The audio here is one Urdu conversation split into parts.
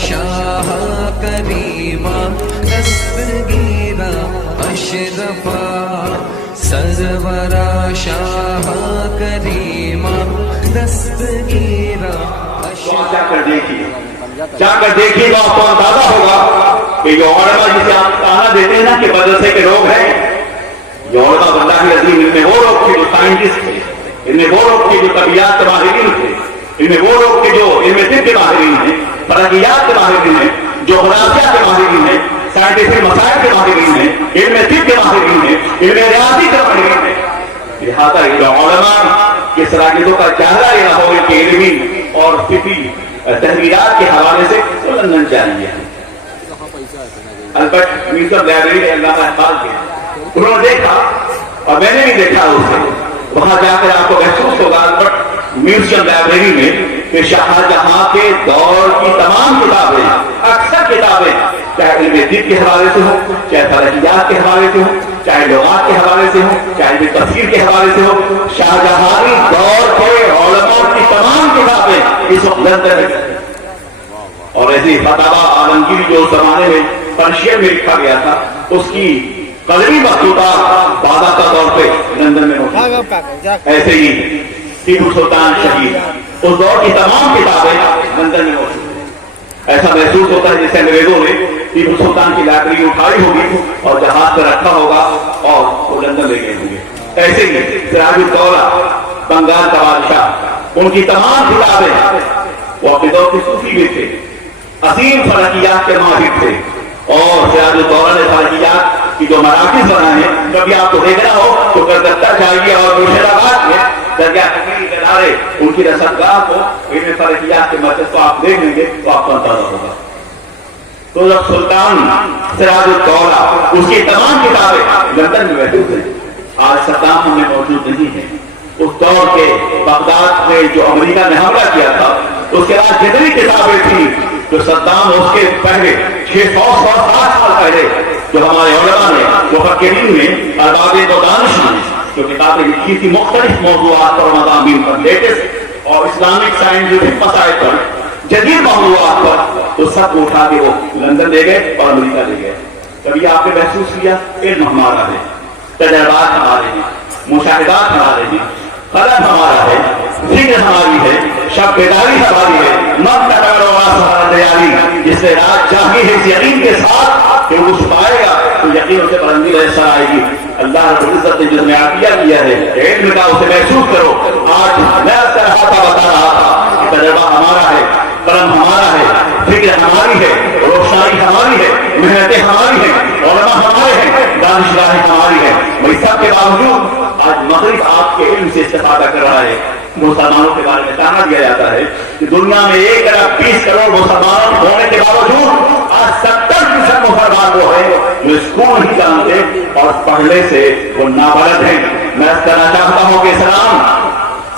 شاہ کریما دستگیرا اشرفا سرورا شاہ کریما دستگیرا جا کر دیکھیے گا آپ کو اندازہ ہوگا کہ یہ علماء جسے آپ کہنا دیتے ہیں نا کہ مدرسے کے لوگ ہیں، یہ علماء بندہ کی عظیم، ان میں وہ لوگ تھے جو سائنٹسٹ تھے، ان میں وہ لوگ تھے جو طبیعیات کے ماہرین تھے، ان میں وہ لوگ تھے جو علم طب کے ماہرین ہیں، فلکیات کے ماہرین ہیں، جغرافیہ کے ماہرین ہیں، سائنٹیفک مسائل کے ماہرین ہیں، علم طب کے ماہرین ہیں، علم ریاضی کے ماہرین ہیں۔ لہٰذا یہ علماء کے شراکتوں کا چہرہ لینا ہو کہ علمی اور فکری تحریرات کے حوالے سے سننا چاہیے۔ البرٹ میوزیم لائبریری ہے علامہ اقبال کے، انہوں نے دیکھا اور میں نے بھی دیکھا اسے، وہاں جا کر آپ کو محسوس ہوگا البرٹ میوزیم لائبریری میں کہ شاہجہاں کے دور کی تمام کتابیں، اکثر کتابیں، چاہے علم طب کے حوالے سے ہو، چاہے فلکیات کے حوالے سے ہو، چاہے لغات کے حوالے سے ہو، چاہے علم تفسیر کے حوالے سے ہو، شاہجہانی دور کے علماء کی تمام کتابیں اس وقت لندن میں، اور ایسی فتاوی عالمگیری جو اس زمانے میں پرشین میں لکھا گیا تھا، اس کی قلمی مخطوطات بادہ کا دور پہ لندن میں موجود۔ ایسے ہی ٹیپو سلطان شہید، اس دور کی تمام کتابیں لندن میں موجود۔ ایسا محسوس ہوتا ہے جیسے انگریزوں نے ٹیپو سلطان کی لائبریری اٹھائی ہوگی اور جہاز پہ رکھا ہوگا اور وہ لندن لے گئے ہوں گے۔ ایسے ہی سراج الدولہ بنگال کا بادشاہ، ان کی تمام کتابیں، وہ اپنے دور کے صوفی بھی تھے، عظیم فلکیات کے ماہر تھے، اور سراج الدولہ نے فلکیات کی جو مراکز بنائے ہیں، کبھی آپ کو دیکھنا ہو تو کلکتہ جائیے اور مرشد آباد میں دریا کشمیر کے کنارے ان کی رصدگاہ کو، علم فلکیات کے مرکز کو آپ دیکھ لیں گے تو آپ کو اندازہ ہوگا۔ تو جب سلطان سراج الدولہ، اس کی تمام کتابیں لندن میں محفوظ ہیں۔ آج صدام ہم میں موجود نہیں ہے۔ اس دور کے بغداد میں جو امریکہ نے حملہ کیا تھا، اس کے بعد جتنی کتابیں تھیں جو صدام اس کے پہلے 600 سال پہلے جو ہمارے علماء نے، مفکرین نے، ارباب دانش نے جو کتابیں لکھی تھی مختلف موضوعات پر، مضامین پر، لیٹسٹ اور اسلامک سائنٹیفک مسائل پر، جدید موضوعات پر، تو سب اٹھا کے وہ لندن لے گئے اور امریکہ لے گئے۔ کبھی آپ نے محسوس کیا علم ہمارا ہے، تجربات ہمارے ہیں، مشاہدات ہمارے ہیں، قلم ہمارا ہے، فکر ہماری ہے، شب بیداری ہماری ہے، جس نے رات جاگی ہے اس یقین کے ساتھ کہ وہ چھپائے گا تو یقین اسے بلندی میسر آئے گی۔ اللہ رب العزت نے جس میں عطیہ کیا ہے علم کا، اسے محسوس کرو۔ آج میں اس طرح بتا رہا تھا کہ تجربہ ہمارا ہے، قلم ہمارا ہے، فکر ہماری ہے، روشنائی ہماری ہے، محنتیں ہماری ہیں، علماء ہمارے ہیں، دانشگاہیں ہماری ہیں۔ وہی سب کے باوجود آج مغرب آپ کے علم سے استفادہ کر رہا ہے۔ مسلمانوں کے بارے میں کہا دیا جاتا ہے کہ دنیا میں 1.20 کروڑ مسلمان ہونے کے باوجود آج 70% مسلمان وہ ہیں جو اسکول نہیں جانتے اور پڑھنے سے وہ نابلد ہیں۔ میں اس کہنا چاہتا ہوں کہ اسلام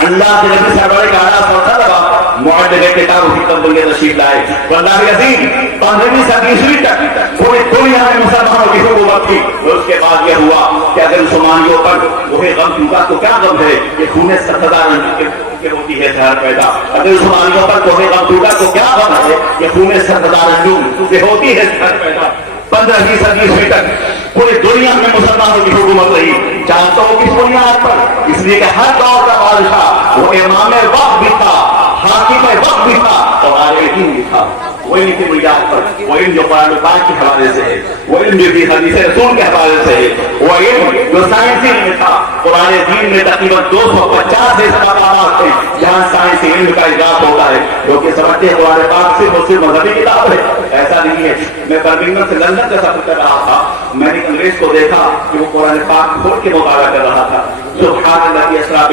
اللہ کے نبی سرور کائنات صلی اللہ علیہ وسلم معدل کتاب کی تبلیغ تشریف لائے۔ واللہ عظیم 15ویں صدی عیسوی تک پوری دنیا میں مسلمانوں کی حکومت تھی۔ اس کے بعد یہ ہوا کہ اگر مسلمانوں پر وہی غم ٹوٹا تو کیا غم ہے کہ خون 70,000 کے ہوتی ہے زہر پیدا۔ اگر مسلمانوں پر وہی غم ٹوٹا تو کیا غم ہے کہ خون 70,000 سے ہوتی ہے زہر پیدا۔ 15ویں صدی عیسوی تک پوری دنیا میں مسلمانوں کی حکومت رہی۔ جانتا ہوں کس بنیاد پر؟ اس لیے کہ ہر دور کا بادشاہ وہ امام وقت بھی تھا، حاکم وقت بھی تھا اور عالم دین بھی تھا۔ وہ علم کی بنیاد پر، وہ علم جو قرآن پاک کے حوالے سے ہے، وہ علم جو حدیث رسول کے حوالے سے ہے، وہ علم جو سائنسی علم تھا۔ قرآن دین میں تقریباً 250 سے مقامات ہیں جہاں سائنسی علم کا اضافہ ہوتا ہے، جو کہ سمجھتے ہیں قرآن پاک صرف اور صرف مذہبی کتاب ہے۔ ایسا نہیں ہے۔ میں برمنگھم سے لندن کا سفر کر رہا تھا، میں نے انگریز کو دیکھا کہ وہ قرآن پاک کھول کے مطالعہ کر رہا تھا۔ سبحان الذی اسریٰ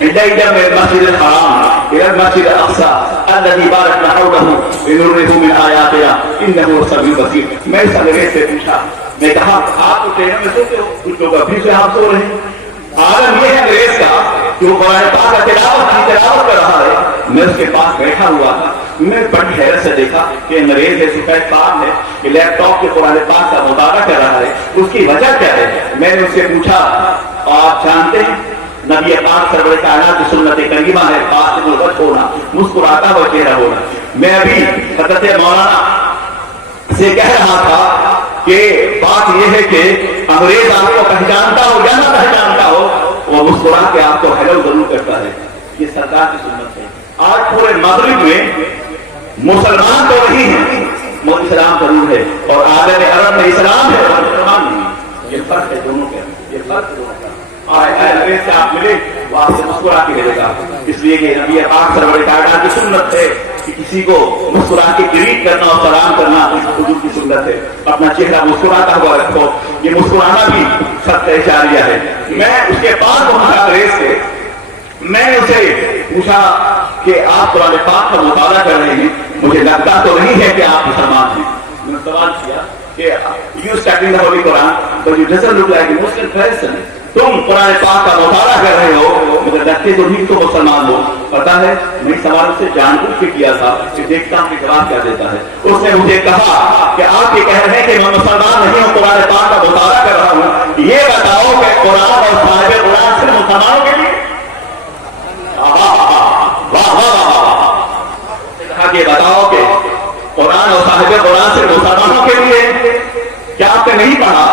بعبدہ من المسجد الحرام الى المسجد الاقصى الذي باركنا حوله لنريه من آیاتنا انه سمیع بصیر۔ میں اس انگریز سے پوچھا، میں کہا آپ تو ٹرین میں سوتے ہو، کچھ لوگ ابھی سے آپ سو رہے ہیں۔ عالم یہ ہے انگریز کا کہ وہ قرآن پاک کا تلاوت کر رہا ہے۔ میں اس کے پاس بیٹھا ہوا تھا، میں بڑی حیرت سے دیکھا کہ انگریز ہے، سفید کام ہے، کہ لیپ ٹاپ کے قرآن پاک کا مطالعہ کر رہا ہے۔ اس کی وجہ کیا ہے؟ میں نے اس سے پوچھا آپ جانتے ہیں نبی پاک سرور کائنات کی سنت کریمہ ہے قاسم الوجہ ہونا، مسکراتا ہوا چہرہ ہونا۔ میں ابھی حضرت مولانا سے کہہ رہا تھا کہ بات یہ ہے کہ انگریز آپ کو پہچانتا ہو یا نہ پہچانتا ہو، وہ مسکرا کے آپ کو ہیلو ضرور کرتا ہے. یہ سرکار کی سنت ہے. آج پورے مغرب میں مسلمان تو نہیں ہے وہ اسلام ضرور ہے، اور عالم عرب میں اسلام ہے اور مسلمان نہیں. یہ فرق ہے دونوں کے، یہ فرق ہے دونوں کا. انگریز سے آپ ملے وہ آپ سے مسکرا کے ملے گا، اس لیے کہ نبی پاک سرور کائنات کی سنت ہے کہ کسی کو مسکرا کے گریٹ کرنا اور سلام کرنا حضور کی سنت ہے. اپنا چہرہ مسکراتا ہوا رکھو. یہ مسکرانا بھی سب کا جاریہ ہے. میں اس کے بعد پہنچا انگریز سے، میں نے اسے پوچھا کہ آپ قرآن پاک کا مطالعہ کر رہے ہیں، مجھے لگتا تو نہیں ہے کہ آپ مسلمان ہیں. میں نے سوال کیا کہ you studying the Holy Quran but you doesn't look like a Muslim person. تم قرآن پاک کا مطالعہ کر رہے ہو مگر لگتے تو نہیں تو مسلمان ہو. پتا ہے میں سوال سے جان بوجھ کے کیا تھا کہ دیکھتا ہوں کہ جواب کیا دیتا ہے. اس نے مجھے کہا کہ آپ یہ کہہ رہے ہیں کہ میں مسلمان نہیں ہوں، قرآن پاک کا مطالعہ کر رہا ہوں، یہ بتاؤ کہ قرآن اور صاحب قرآن صرف مسلمانوں کے لیے؟ کہا کہ بتاؤ کہ قرآن اور صاحب قرآن صرف مسلمانوں کے لیے؟ کیا آپ نے نہیں پڑھا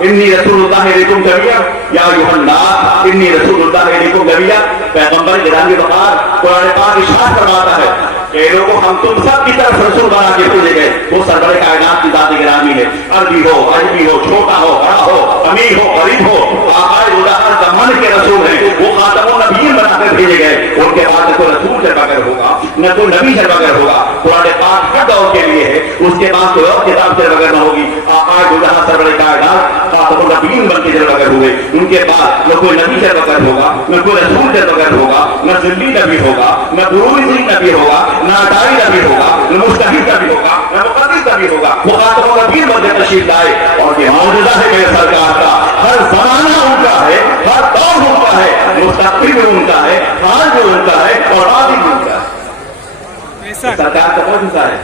انی رسول اللہ علیکم جمیعا یا ایھا الناس انی رسول اللہ علیکم جمیعا؟ پیغمبر گرامی وقار قرآن پاک ارشاد فرماتا ہے کہ لوگوں ہم تم سب کی طرف رسول بنا کے بھیجے گئے. وہ سرور کائنات کی ذات گرامی ہے. عربی ہو عجمی ہو، چھوٹا ہو بڑا ہو، امیر ہو غریب ہو، آقائے ہر زمانے کے رسول ہیں. وہ خاتم النبیین بنا کر بھیجے گئے. ان کے بعد نہ کوئی رسول جلوہ گر ہوگا نہ کوئی نبی جلوہ گر ہوگا. قرآن پاک ہر دور کے لیے ہے. اس کے بعد کوئی اور کتاب جلوہ گر نہ ہوگی. آقائے سرور کائنات خاتم النبیین بن کے جلوہ گر ہوئے. ان کے بعد نہ کوئی نبی جلوہ گر ہوگا نہ کوئی رسول جلوہ گر ہوگا، نہ ذلی نبی ہوگا نہ بروزی نبی ہوگا نہ اٹاری نبی ہوگا نہ مجتہد نبی ہوگا نہ مقدس نبی ہوگا. وہ خاتم النبیین بن کے تشریف لائے. اور یہ معجزہ ہے میرے سرکار کا. ہر زمانہ ان کا ہے، ہر دور ان کا ہے، مستقبل بھی ان کا ہے، حال بھی ان کا ہے اور آدھی بھی ان کا ہے. سرکار کا معجزہ ہے.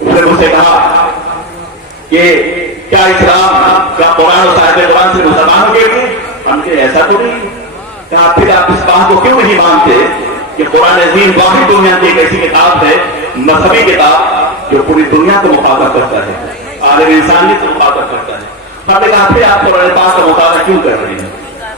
اس نے مجھ سے کہا کہ کیا اسلام کیا قرآن اور صاحب قرآن سے مسلمانوں کے لیے؟ ہم کہ ایسا تو نہیں. کہا پھر آپ اس بات کو کیوں نہیں مانتے کہ قرآن عظیم واحد دنیا کی ایک ایسی کتاب ہے، مذہبی کتاب جو پوری دنیا کو مخاطب کرتا ہے، عالم انسانیت کو مخاطب کرتا ہے. ہم نے کہا پھر آپ قرآن پاک کا مطالعہ کیوں کر رہے ہیں؟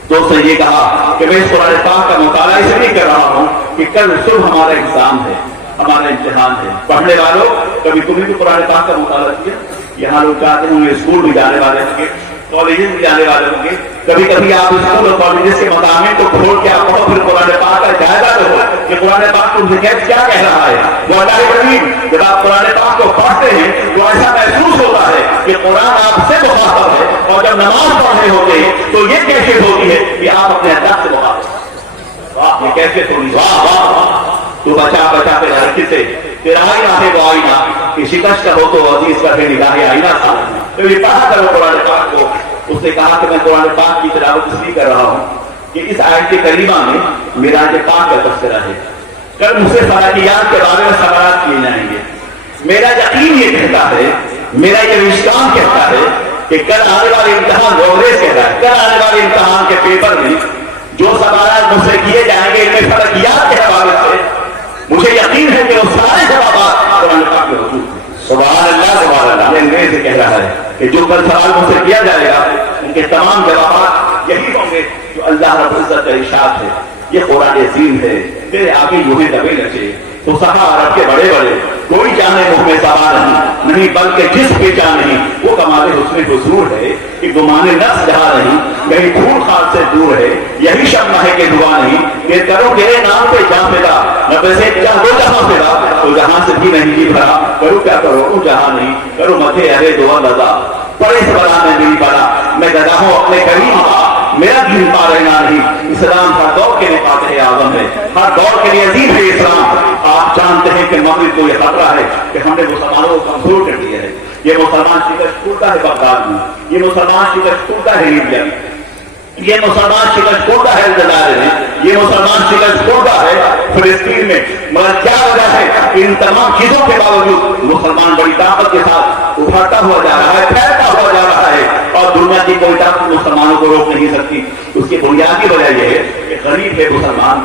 تو اس نے یہ کہا کہ میں اس قرآن پاک کا مطالعہ اس لیے کر رہا ہوں کہ کل صبح ہمارا ایگزام ہے، ہمارا امتحان ہے. پڑھنے والوں کبھی تمہیں بھی قرآن پاک کا مطالعہ کیا؟ یہاں لوگ چاہتے ہوں گے اسکول بھی جانے والے ہوں گے، کالجز بھی جانے والے ہوں گے. کبھی کبھی آپ اسکول اور کالجز کے مضامین کو کھول کے آپ پڑھو، پھر قرآن پاک کا جائزہ لو کہ قرآن پاک تم سے کیا کہہ رہا ہے. وہ اللہ کریم جب آپ قرآن پاک کو پڑھتے ہیں تو ایسا محسوس ہوتا ہے کہ قرآن آپ سے مخاطب ہے. اور جب نماز پڑھ رہے ہوتے ہیں تو یہ کیفیت ہوتی ہے کہ آپ اپنے اللہ سے مخاطب. واہ یہ کیفیت ہوگی. واہ واہ تو بچا بچا کے لڑکی سے تیرا آئینہ ہے وہ آئینہ کہ شکست کا ہو تو عزیز کا پھر نگاہ آئینہ تھا. تو یہ پڑھا کرو قرآن پاک کو. اس نے کہا کہ میں قرآن پاک کی تلاوت اس لیے کر رہا ہوں کہ اس آیت کریمہ میں معراج پاک کا تذکرہ ہے. کل مجھ سے فلکیات کے بارے میں سوالات کیے جائیں گے. میرا یقین یہ کہتا ہے، میرا یہ وشوان کہتا ہے کہ کل آنے والے امتحان روریس کہتا ہے، کل آنے والے امتحان کے پیپر میں جو سوالات مجھ سے کیے جائیں گے ان میں فلکیات کے حوالے سے مجھے یقین ہے کہ وہ سارے جوابات قرآن پاک میں موجود ہیں. سبحان اللہ سبحان اللہ. یہ انگریز سے کہہ رہا ہے کہ جو کل سوال مجھ سے کیا جائے گا ان کے تمام جوابات یہی ہوں گے جو اللہ رب العزت کا ارشاد ہے. یہ قرآن عظیم ہے. تیرے آگے یوں ہی دبے لچے تو صحا عرب کے بڑے بڑے کوئی جانے منہ میں سوال نہیں بلکہ جس پہ جان نہیں وہ کمال حسن حضور ہے کہ گمان نفس جہاں نہیں کہیں خون خال سے دور ہے. یہی شمع ہے کہ دعا نہیں کہ کرو تیرے نام پہ جہاں پیدا نہ سے چاہو جہاں پیدا تو جہاں سے بھی نہیں جی بھرا. کرو کیا کرو جہاں نہیں کرو متھے ارے دعا لگا پڑے سے بڑا میں میری بڑا میں گدا ہوں اپنے کریم کا میرا دین پا رہنا نہیں. اسلام ہر دور کے لیے فاتح اعظم ہے، ہر دور کے لیے عظیم ہے اسلام. آپ جانتے ہیں کہ مغرب کو یہ خطرہ ہے کہ ہم نے مسلمانوں کو کمزور کر دیا ہے. یہ مسلمان شکست ٹوٹا ہے بغداد میں، یہ مسلمان شکست ٹوٹا ہے لیبیا میں، یہ مسلمان شکست ٹوٹا ہے الجزائر میں، یہ مسلمان شکست ٹوٹا ہے فلسطین میں. مگر کیا وجہ ہے؟ ان تمام چیزوں کے باوجود مسلمان بڑی طاقت کے ساتھ ابھرتا ہوا جا رہا ہے، پھیلتا ہوا جا رہا ہے اور دنیا کی کوئی طاقت مسلمانوں کو روک نہیں سکتی. اس کی بنیادی وجہ یہ ہے کہ غریب ہے مسلمان،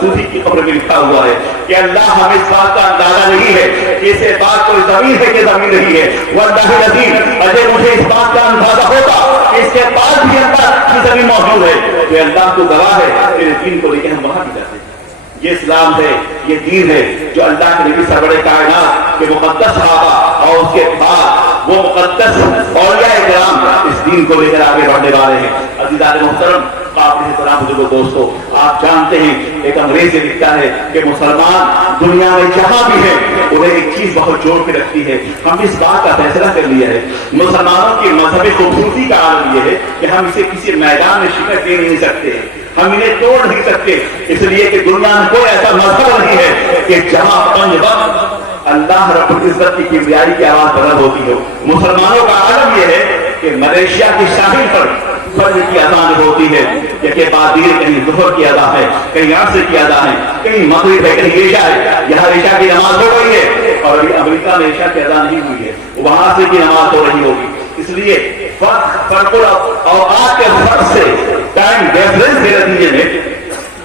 صوفی کی قبر میں لکھا ہوا ہے کہ اللہ ہمیں اس بات کا اندازہ نہیں ہے کہ اس بات کوئی زمین ہے کہ زمین نہیں ہے. واللہ العظیم اگر مجھے اس بات کا اندازہ ہوتا کہ اس کے بعد بھی اللہ کی زمین موجود ہے تو اللہ کو گواہ ہے تیرے دین کو لے کے ہم وہاں بھی جاتے ہیں. یہ اسلام ہے, یہ دین ہے جو اللہ کے نبی سرور کائنات کے مقدس صحابہ اور اس کے بعد وہ مقدس اولیاء کرام اس دین کو لے کر آگے بڑھنے والے ہیں. عزیزان محترم, قابل احترام بزرگوں, دوستو, آپ جانتے ہیں ایک انگریز یہ لکھتا ہے کہ مسلمان دنیا میں جہاں بھی ہے انہیں ایک چیز بہت جوڑ کے رکھتی ہے. ہم اس بات کا فیصلہ کر لیا ہے مسلمانوں کی مذہبی خوبصورتی کا عالم یہ ہے کہ ہم اسے کسی میدان میں شکست دے نہیں سکتے, ہم انہیں توڑ نہیں سکتے, اس لیے کہ دنیا میں کوئی ایسا مذہب نہیں ہے کہ جہاں پنج وقت اللہ رب العزت کی کبریائی کی آواز بلند ہوتی ہو. مسلمانوں کا عالم یہ ہے کہ ملیشیا کی ساحل پر فجر کی اذان ہوتی ہے, کہ بعد کہیں ظہر کی ادا ہے, کہیں عصر کی ادا ہے, کہیں مغرب ہے, کہیں عشاء ہے. یہاں عشاء کی نماز ہو رہی ہے اور ابھی امریکہ میں عشاء کی اذان نہیں ہوئی ہے, وہاں سے کی نماز ہو رہی ہوگی. اس لیے فرق اور آج کے فرق سے ٹائم ڈیفرنس کے نتیجے میں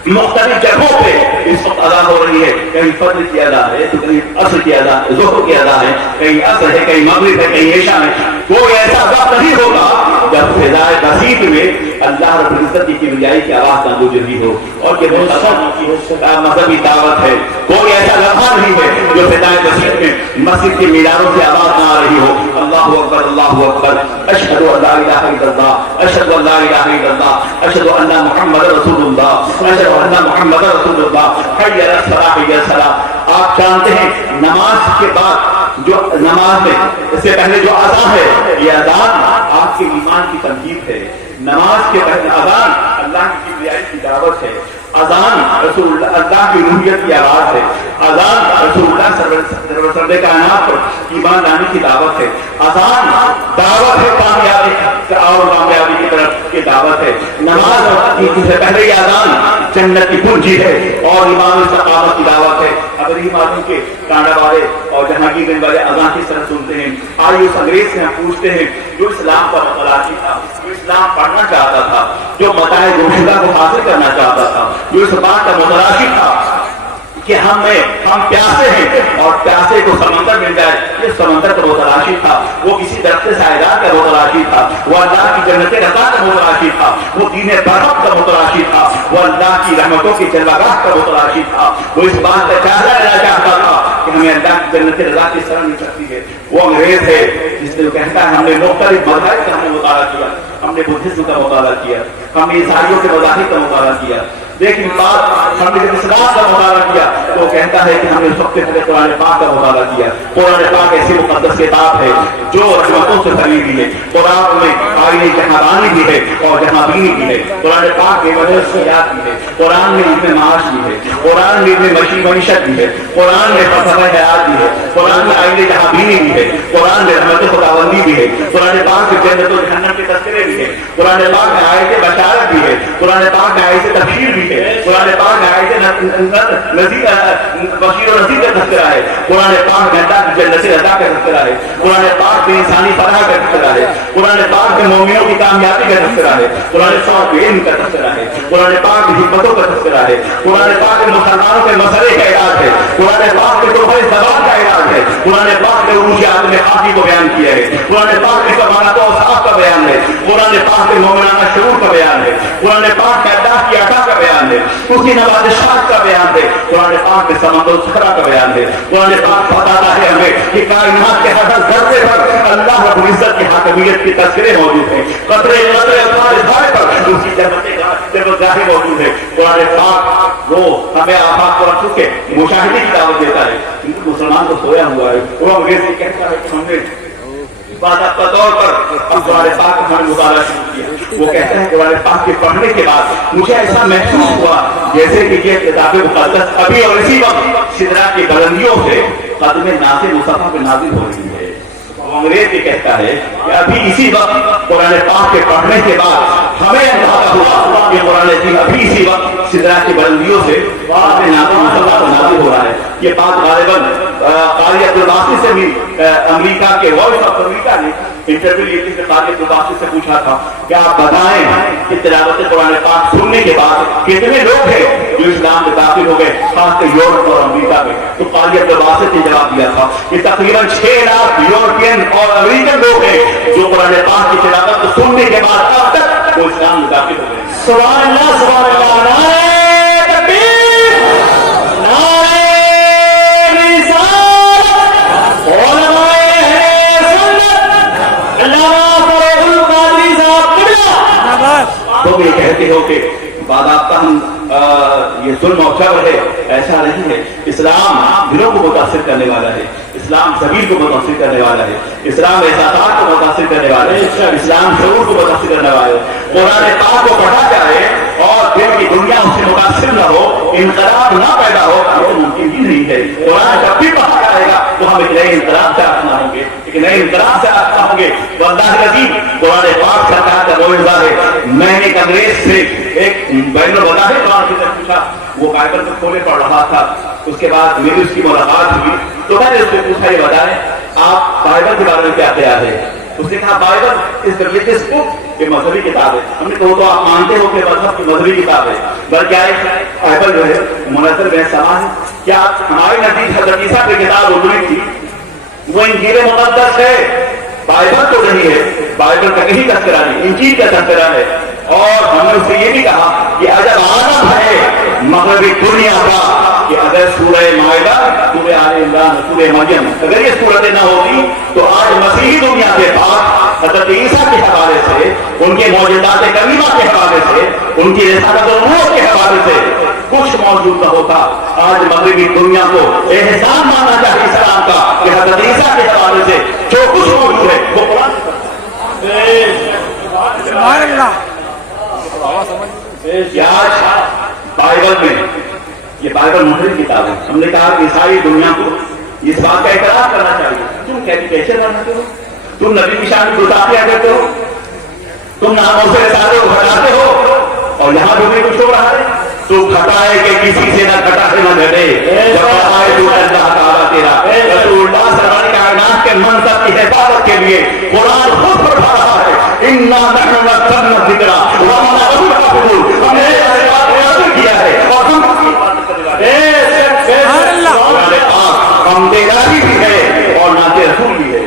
مختلف جگہوں پہ اس وقت ادا ہو رہی ہے. کہیں فجر کی ادا ہے تو کہیں عصر کی ادا, ظہر کی ادا ہے, کہیں عصر ہے, کہیں مغرب ہے, کہیں عشاء ہے. کوئی ایسا وقت نہیں ہوگا جب فضائے بسیط میں اللہ رب العزت کی کبریائی کی آواز نہ گزری ہو اور کہ مذہبی دعوت ہے. کوئی ایسا لمحہ نہیں ہے جو فضائے بسیط میں مسجد کے میناروں سے آواز نہ آ رہی ہو. اللہ اکبر, اللہ اکبر, اشہد ان لا الہ الا اللہ, اشہد ان لا الہ الا اللہ, اشہد ان محمد رسول اللہ, اشہد ان محمد رسول اللہ, حی علی الصلاۃ, حی علی الصلاۃ. آپ جانتے ہیں نماز کے بعد جو نماز میں اس سے پہلے جو اذان ہے, یہ اذان آپ کے ایمان کی تمہید ہے. نماز کے پہلے اذان اللہ کی کبریائی کی دعوت ہے. اذان رسول اللہ کی روحیت کی آواز ہے. اذان رسول اللہ سرور کائنات پر ایمان لانے کی دعوت ہے. اذان دعوت ہے کامیابی اور کامیابی کی طرف کی دعوت ہے. نماز سے پہلے یہ اذان جنت کی کنجی ہے اور ایمان استقامت کی دعوت ہے. اگر یہ معلوم کے کانڈا والے اور جہانگیر گنج والے اذان کس طرح سنتے ہیں, آئیے اس انگریز سے ہم پوچھتے ہیں جو اسلام کا متلاشی تھا, جو اسلام پڑھنا چاہتا تھا, جو متاع روشدہ کو حاصل کرنا چاہتا تھا, جو اس بات کا متلاشی تھا کہ ہم پیاسے ہیں اور پیاسے کو سمندر مل جائے, یہ سمندر کا متلاشی تھا. وہ کسی درخت سائیدار کا متلاشی تھا, وہ اللہ کی جنت رضا کا متلاشی تھا, وہ دین برحق کا متلاشی تھا, وہ اللہ کی رحمتوں کی جلوگاہ کا متلاشی تھا. وہ اس بات کا جائزہ لینا چاہتا تھا کہ ہمیں اللہ کی جنت رضا کس طرح مل سکتی ہے. وہ انگریز ہے جس نے کہتا ہے ہم نے مختلف مذاہب کا مطالعہ کیا, ہم نے بدھزم کا مطالعہ کیا, ہم نے عیسائیوں کے مذاہب کا مطالعہ کیا, لیکن بات ہم نے جب اسلام کا مطالعہ کیا تو کہتا ہے کہ ہم نے سب سے پہلے قرآن پاک کا مطالعہ کیا. قرآن پاک ایسی مقدس کتاب ہے جو رحمتوں سے بھری ہوئی ہے. قرآن میں آئین جہاں بھی ہے اور جہاں بینی بھی ہے. قرآن پاک میں وجہیات بھی ہے, قرآن میں علم معاش بھی ہے, قرآن میں علم معیشت بھی ہے, قرآن میں فلسفہ حیات بھی ہے, قرآن میں آئین جہاں بینی بھی ہے, قرآن میں رحمت خداوندی بھی ہے, قرآن پاک میں جنت و جہنم کے تذکرے بھی ہے, قرآن پاک میں آیت بشارت بھی ہے, قرآن پاک میں آیت تبشیر بھی ہے, قرآن پاک میں آیت بشیر و نذیر کا تذکرہ ہے, قرآن پاک میں اللہ کی جنت رضا کا تذکرہ ہے, قرآن پاک میں انسانی فلاح کا تذکرہ ہے, قرآن پاک میں مومنوں کی کامیابی کا تذکرہ ہے, قرآن پاک میں علم کا تذکرہ ہے, قرآن پاک میں حکمتوں کا تذکرہ ہے, قرآن پاک میں مسلمانوں کے مسئلے کا علاج ہے, قرآن پاک میں توبہ زبان کا علاج ہے, قرآن پاک میں عروج عالم خاکی کو بیان کیا ہے, قرآن پاک میں ضمانت و اوصاف کا بیان ہے, قرآن پاک میں مومنانہ شعور کا بیان ہے, قرآن پاک میں اللہ کی عطا کا بیان ہے, اس کی نوازشات کا بیان ہے, قرآن پاک میں سمند و صحرا کا بیان ہے. قرآن پاک بتاتا ہے ہمیں کہ کائنات کے ہر ذرے پر اللہ رب العزت کی حاکمیت کے تذکرے موجود ہیں, قطرے قطرے ذرے پر اس کی جگہ موجود ہے. قرآن پاک وہ ہمیں آفاق کو رکھ کے مشاہدے کی دعوت دیتا ہے. مسلمان تو سویا ہوا ہے, وہ انگریزی کہتا ہے کہ ہم نے باضابطہ طور پر قرآن پاک کا ہمیں مطالعہ شروع کیا. وہ کہتے ہیں قرآن پاک کے پڑھنے کے بعد مجھے ایسا محسوس ہوا جیسے کہ یہ کتاب مقدس ابھی اور اسی وقت سدرا کی بلندیوں سے قدم ناز مصطفیٰ پہ نازل ہو رہی ہے. انگریز یہ کہتا ہے کہ ابھی اسی وقت قرآن پاک کے پڑھنے کے بعد ہمیں اندازہ ہوا کہ قرآن عظیم ابھی اسی وقت سدرا کی بلندیوں سے قدم ناز مصطفیٰ پہ نازل ہو رہا ہے. یہ بات غالباً قاری عبدالباسط سے بھی امریکہ کے وائس آف امریکہ نے انٹرویو لیتے تھے, قاری عبدالباسط سے پوچھا تھا کہ آپ بتائیں کہ تلاوت قرآن پاک سننے کے بعد کتنے لوگ ہیں جو جو اسلام میں داخل ہو گئے، خاص کر یورپ اور امریکہ میں. تو قاضی عبد الباسط نے جواب دیا تھا کہ تقریباً 6 لاکھ یورپین اور امریکن لوگ ہیں جو قرآن پاک کی تلاوت کو سننے کے بعد اب تک وہ اسلام میں داخل ہو گئے. سبحان اللہ سبحان اللہ. نعرہ تکبیر، نعرہ رسالت، علماء سنت، علامہ فروغ القادری صاحب قبلہ. تم یہ کہتے ہو کہ باضابطہ ہم یہ ظلم اور جبر ہے، ایسا نہیں ہے. اسلام دلوں کو متاثر کرنے والا ہے، اسلام ضمیر کو متاثر کرنے والا ہے، اسلام احساسات کو متاثر کرنے والا ہے، اسلام شعور کو متاثر کرنے والا ہے. قرآن پاک کو پڑھا جائے اور دل کی دنیا اس سے متاثر نہ ہو، انقلاب نہ پیدا ہو، یہ تو ممکن ہی نہیں ہے. قرآن جب بھی پڑھا جائے گا تو ہم ایک نئے انقلاب سے آسنا ہوں گے، ایک نئے انقلاب سے آسنا ہوں گے. واللہ العظیم قرآن پاک سرکار کا معجزہ ہے. میں نے انگریز سے ایک بین الوطنی قرآن سے پوچھا، وہ بائبل کو کھولے پڑھ رہا تھا. اس کے بعد میری اس کی ملاقات ہوئی تو میں نے اس سے پوچھا یہ بتائیں آپ بائبل کے بارے میں کیا خیال ہے؟ اس نے کہا بائبل اس ریلیجیس بک، یہ مذہبی کتاب ہے. ہم نے کہا تو آپ مانتے ہو کہ مذہب کی مذہبی کتاب ہے، بلکہ بائبل جو ہے منظر بے سما ہے. کیا ہمارے نزدیک حضرت عیسیٰ کی کتاب اردو میں تھی؟ وہ انجیل مقدس ہے، بائبل تو نہیں ہے. بائبل کا کہیں تذکرہ نہیں، انجیل کا تذکرہ ہے. اور ہم نے اس سے یہ بھی کہا کہ عجب عالم ہے مغربی دنیا کا کہ اگر سورہ مائدہ، سورہ آل عمران، سورہ مریم اگر یہ صورتیں نہ ہوتی تو آج مسیحی دنیا کے پاس حضرت عیسیٰ کے حوالے سے، ان کے معجزات کریمہ کے حوالے سے، ان کی رسالت و نبوت کے حوالے سے کچھ موجود نہ ہوتا. آج مغربی دنیا کو احسان ماننا چاہیے اسلام کا کہ حضرت عیسیٰ کے حوالے سے جو کچھ موجود ہے وہ قرآن. سبحان اللہ. آج بائبل میں، یہ بائبل مغربی کتاب ہے. ہم نے کہا کہ ساری دنیا کو اس بات کا اعتراف کرنا چاہیے. تم کیسے بناتے ہو؟ تم نبی کی شان کو گستاخیاں کرتے ہو، تم ناموں سے رسالے کو ہٹاتے ہو اور یہاں جو بھی کچھ ہو رہا ہے تو کھٹا ہے کہ کسی سے نہ کھٹا ہے نہ گھٹے. اللہ تعالیٰ تیرا رسول اللہ سرور کائنات کے منصب کی حفاظت کے لیے قرآن خود پڑھا رہا ہے. اِنَّا نَحْنُ نَزَّلْنَا الذِّکْرَ وَإِنَّا لَهُ لَحَافِظُونَ. ہم نے حفاظت کیا ہے اور تم کی حفاظت کرنے والے ہیں. قرآن پاک حمد الہی بھی ہے اور نعت رسول بھی ہے.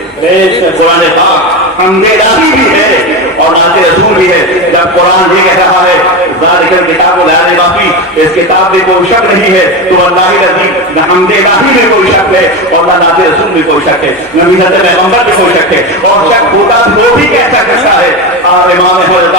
قرآن پاک حمد الہی بھی ہے اور نعت رسول بھی ہے. جب قرآن یہ کہہ رہا ہے ذالک الکتاب لا ریب فیہ، اس کتاب میں کوئی شک نہیں ہے، تو اللہ العظیم نہ حمد الہی میں کوئی شک ہے اور نہ نعت رسول میں کوئی شک ہے، نہ ملت پیغمبر میں کوئی شک ہے. اور شک ہوتا تو بھی کیسا کرتا ہے. اور امام حضرت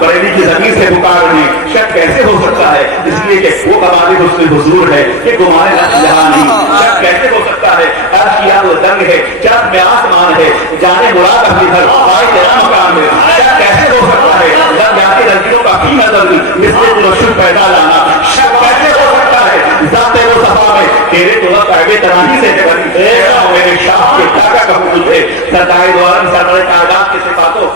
بریلی کی زمین سے پکار رہے ہیں شک کیسے ہو سکتا ہے؟ اس لیے کہ وہ کمال حضور ہے کہ گمائے یہاں نہیں. شک کیسے ہو سکتا ہے؟ عرش کی وہ دنگ ہے، چرخ میں آسمان ہے، جانے مراد اپنی گھر آئے تیرا مقام ہے. شک کیسے ہو سکتا ہے؟ جب جاتے رنگیوں کا بھی نظر مثل روشن پیدا لانا. شک کیسے ہو سکتا ہے؟ ذات وہ صفا میں تیرے تو قاعدے تراہی سے بنی میرے شاہ کے کیا کا قبول ہے. سرکار دو عالم سرور کائنات کے صفاتوں